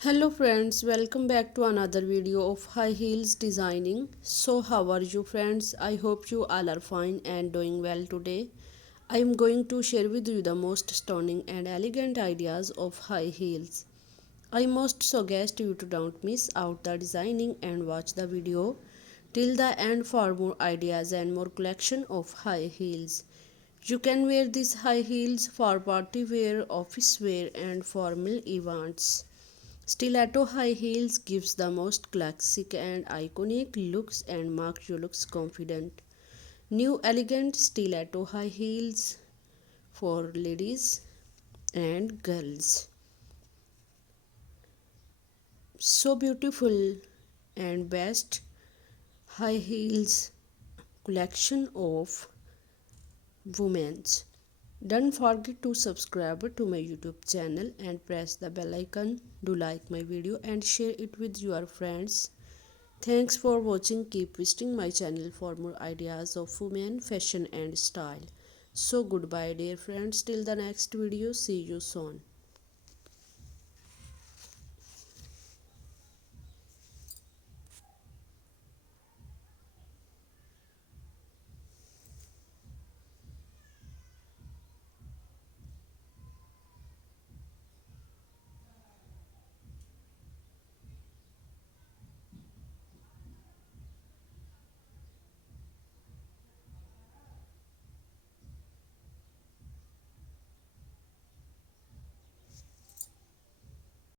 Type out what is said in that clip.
Hello friends, welcome back to another video of high heels designing. So how are you friends? I hope you all are fine and doing well today. I am going to share with you the most stunning and elegant ideas of high heels. I must suggest you to don't miss out the designing and watch the video till the end for more ideas and more collection of high heels. You can wear these high heels for party wear, office wear and formal events. Stiletto high heels gives the most classic and iconic looks and makes you look confident. New elegant stiletto high heels for ladies and girls. So beautiful and best high heels collection of women's. Don't forget to subscribe to my YouTube channel and press the bell icon. Do like my video and share it with your friends. Thanks for watching. Keep visiting my channel for more ideas of women, fashion and style. So goodbye dear friends, till the next video. See you soon.